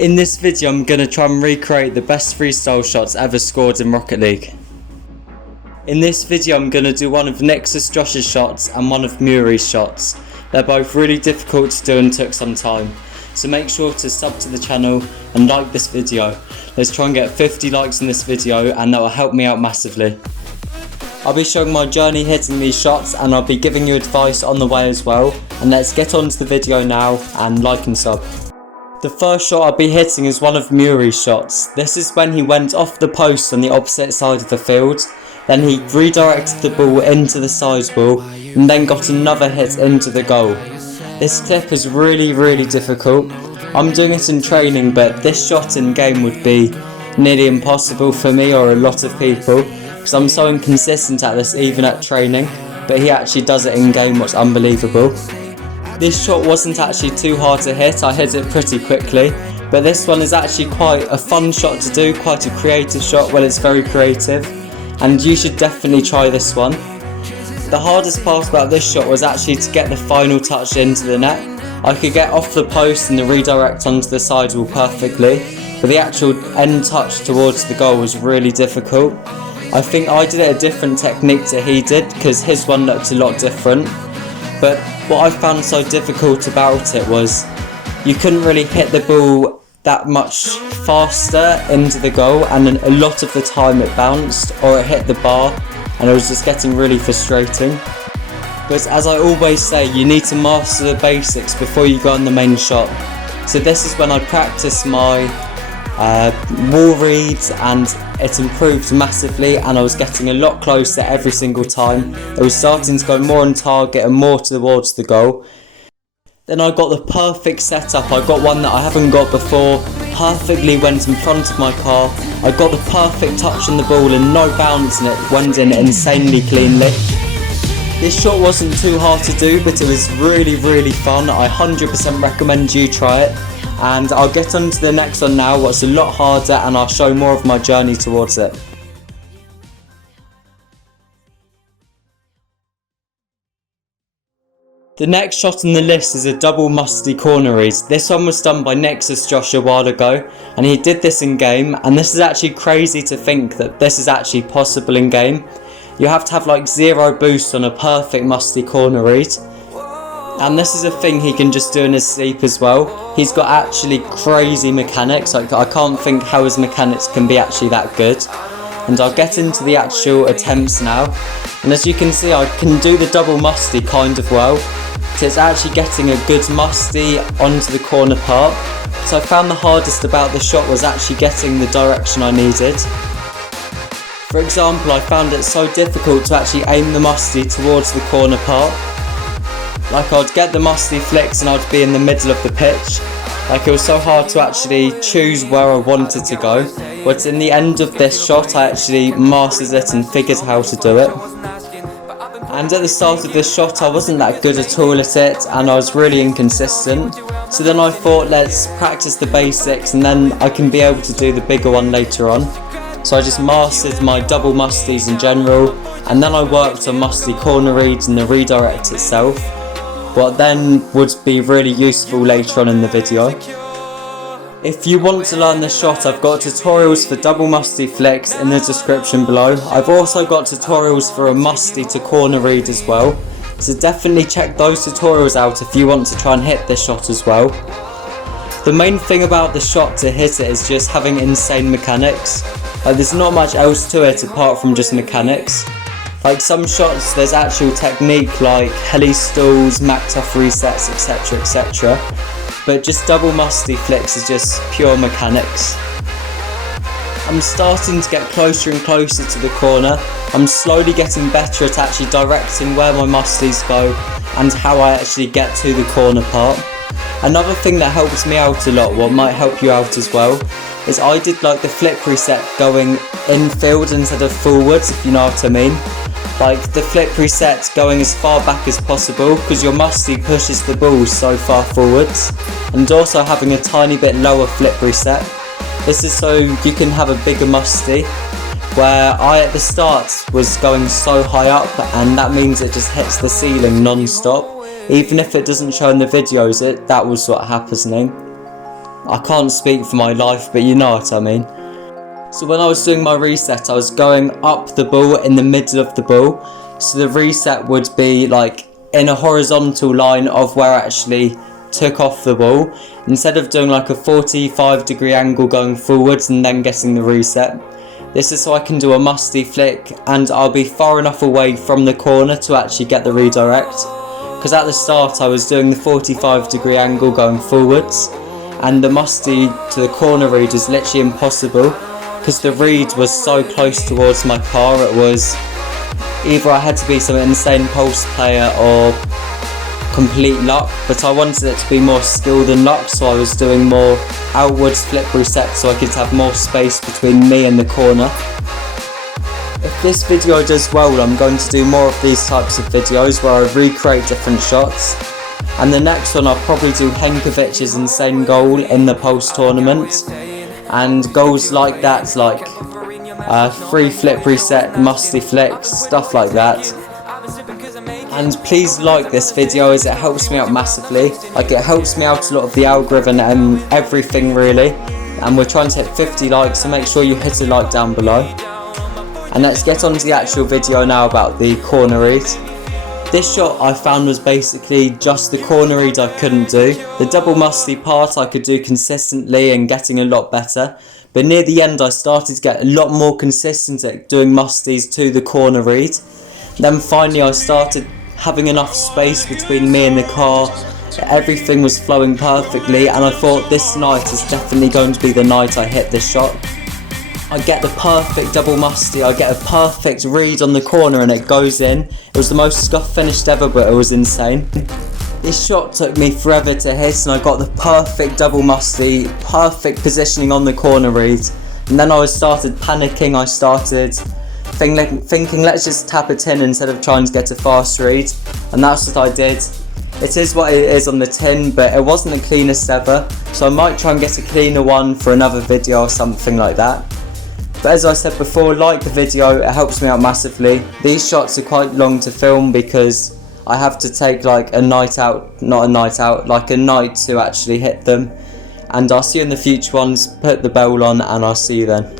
In this video I'm going to try and recreate the best freestyle shots ever scored in Rocket League. In this video I'm going to do one of Nixus Josh's shots and one of Murie's shots. They're both really difficult to do and took some time. So make sure to sub to the channel and like this video. Let's try and get 50 likes in this video and that will help me out massively. I'll be showing my journey hitting these shots and I'll be giving you advice on the way as well. And let's get on to the video now and like and sub. The first shot I'll be hitting is one of Murie's shots. This is when he went off the post on the opposite side of the field. Then he redirected the ball into the sidewall and then got another hit into the goal. This clip is really difficult. I'm doing it in training, but this shot in game would be nearly impossible for me or a lot of people because I'm so inconsistent at this even at training, but he actually does it in game, what's unbelievable. This shot wasn't actually too hard to hit, I hit it pretty quickly, but this one is actually quite a fun shot to do, quite a creative shot. Well, it's very creative, and you should definitely try this one. The hardest part about this shot was actually to get the final touch into the net. I could get off the post and the redirect onto the sidewall perfectly, but the actual end touch towards the goal was really difficult. I think I did it a different technique to he did, because his one looked a lot different. But what I found so difficult about it was you couldn't really hit the ball that much faster into the goal, and a lot of the time it bounced or it hit the bar and it was just getting really frustrating. But as I always say, you need to master the basics before you go on the main shot. So this is when I practiced my wall reads and it improved massively, and I was getting a lot closer every single time. It was starting to go more on target and more towards the goal. Then I got the perfect setup. I got one that I haven't got before, perfectly went in front of my car. I got the perfect touch on the ball and no bounce, and it went in insanely cleanly. This shot wasn't too hard to do, but it was really fun. I 100% recommend you try it. And I'll get on to the next one now, what's a lot harder, and I'll show more of my journey towards it. The next shot on the list is a double musty corner read. This one was done by Nixus Josh a while ago, and he did this in game, and this is actually crazy to think that this is actually possible in game. You have to have like 0 boost on a perfect musty corner read. And this is a thing he can just do in his sleep as well. He's got actually crazy mechanics. Like, I can't think how his mechanics can be actually that good. And I'll get into the actual attempts now. And as you can see, I can do the double musty kind of well. So it's actually getting a good musty onto the corner part. So I found the hardest about the shot was actually getting the direction I needed. For example, I found it so difficult to actually aim the musty towards the corner part. Like, I'd get the musty flicks and I'd be in the middle of the pitch. Like, it was so hard to actually choose where I wanted to go. But in the end of this shot, I actually mastered it and figured how to do it. And at the start of this shot, I wasn't that good at all at it, and I was really inconsistent. So then I thought, let's practice the basics and then I can be able to do the bigger one later on. So I just mastered my double musties in general, and then I worked on musty corner reads and the redirect itself. What then would be really useful later on in the video. If you want to learn the shot, I've got tutorials for double musty flicks in the description below. I've also got tutorials for a musty to corner read as well. So definitely check those tutorials out if you want to try and hit this shot as well. The main thing about the shot to hit it is just having insane mechanics. Like, there's not much else to it apart from just mechanics. Like, some shots there's actual technique like heli stalls, max off resets, etc. But just double musty flicks is just pure mechanics. I'm starting to get closer and closer to the corner. I'm slowly getting better at actually directing where my musties go and how I actually get to the corner part. Another thing that helps me out a lot, what might help you out as well, is I did like the flip reset going infield instead of forwards, if you know what I mean. Like, the flip reset going as far back as possible because your musty pushes the ball so far forwards, and also having a tiny bit lower flip reset. This is so you can have a bigger musty, where I at the start was going so high up, and that means it just hits the ceiling non-stop. Even if it doesn't show in the videos, that was what happening. I can't speak for my life, but you know what I mean. So when I was doing my reset, I was going up the ball in the middle of the ball. So the reset would be like in a horizontal line of where I actually took off the ball, instead of doing like a 45-degree angle going forwards and then getting the reset. This is so I can do a musty flick and I'll be far enough away from the corner to actually get the redirect. Because at the start I was doing the 45-degree angle going forwards, and the musty to the corner read is literally impossible because the read was so close towards my car. It was either I had to be some insane pulse player or complete luck, but I wanted it to be more skill than luck, so I was doing more outwards flip resets so I could have more space between me and the corner. If this video does well, I'm going to do more of these types of videos where I recreate different shots. And the next one I'll probably do Henkovic's insane goal in the Pulse tournament, and goals like that, like free flip reset, musty flicks, stuff like that. And please like this video as it helps me out massively. Like, it helps me out a lot of the algorithm and everything really. And we're trying to hit 50 likes, so make sure you hit a like down below. And let's get on to the actual video now about the corner read. This shot I found was basically just the corner read I couldn't do. The double musty part I could do consistently and getting a lot better. But near the end I started to get a lot more consistent at doing musties to the corner read. Then finally I started having enough space between me and the car. Everything was flowing perfectly, and I thought this night is definitely going to be the night I hit this shot. I get the perfect double musty, I get a perfect read on the corner and it goes in. It was the most scuff finished ever, but it was insane. This shot took me forever to hit and I got the perfect double musty, perfect positioning on the corner read. And then I started panicking, I started thinking let's just tap it in instead of trying to get a fast read. And that's what I did. It is what it is on the tin, but it wasn't the cleanest ever. So I might try and get a cleaner one for another video or something like that. But as I said before, like the video, it helps me out massively. These shots are quite long to film because I have to take like a night out, not a night out, like a night to actually hit them. And I'll see you in the future ones. Put the bell on and I'll see you then.